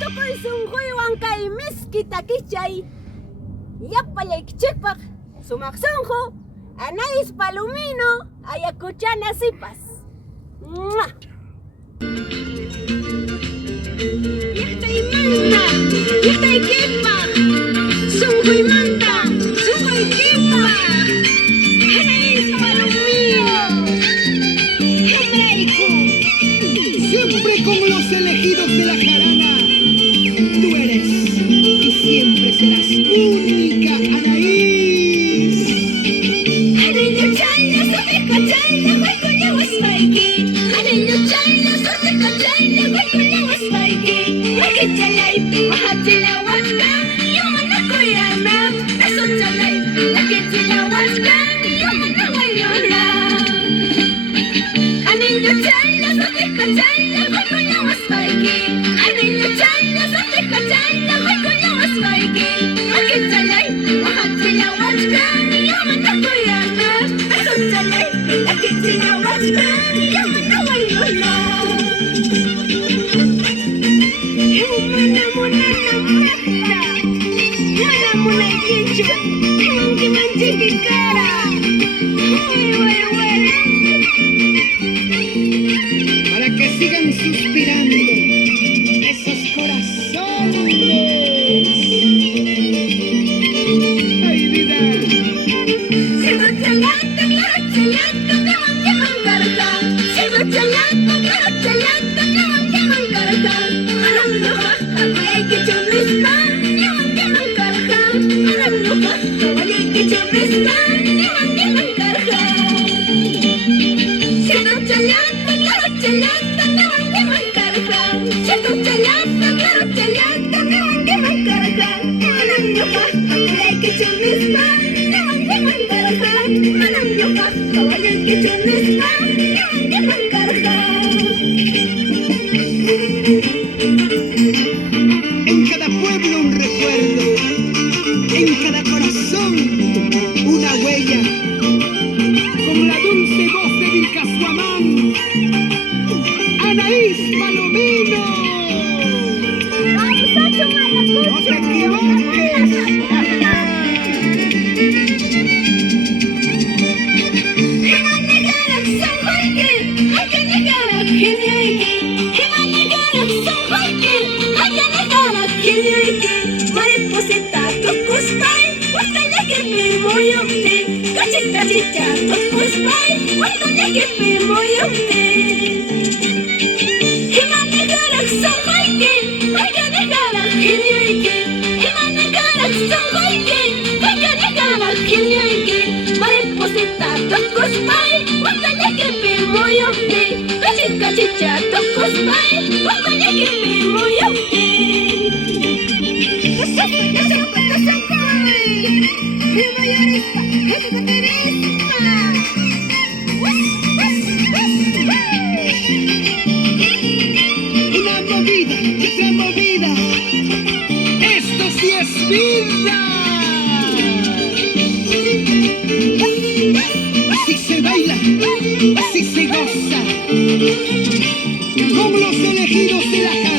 tukuy sunquywan kay miskita kichay yapallaykichikpaq sumaq sunqu Anais Palomino Ayacucho nasipas. Llaqtaymanta llaqtaykipaq sunquymanta sunquykipaq Anais Palomino Hebraico. Siempre con los elegidos de la jarana. Tú eres y siempre serás única, Anaís. Anillucha, Huayno, Huayno, Huayno, Anillucha, Huayno, Huayno, Huayno, Akichalay, Mahachila, Huasca, Yomana Koyana, Nasochalay, Akichala, Huasca, Yomana Huayona. Anillucha, Huayno, Huayno, Huayno, Anillucha, Huayno, Huayno, Huayno, Akichalay, Mahachila, Huasca, Yomana Koyana, Nasochalay, Akichala, Huasca, Yomana Huayona. Para que sigan suspirando esos corazones. Ay, vida. Sigo chalando, claro chalando, me van que mancarga. Sigo chalando, claro chalando, me van que mancarga. Alam no basta, voy a que chumista, me van que mancarga. Alam no basta, voy a que chumista, me van que mancarga. Sigo chalando, claro chalando, me van que mancarga. Sigo chalando, claro chalando, me van que mancarga. Alam no basta, voy a que chumista, me van que mancarga. Alam no basta, voy a que chumista, me van que mancarga. En cada pueblo un recuerdo, en cada corazón una huella, con la dulce voz de Vilcasuamán, Anais Palomino. Vamos a tomar la ¡No te equivoques! Una movida y otra movida. Esto sí es vida. Así se baila, así se goza, con los elegidos de la jarana.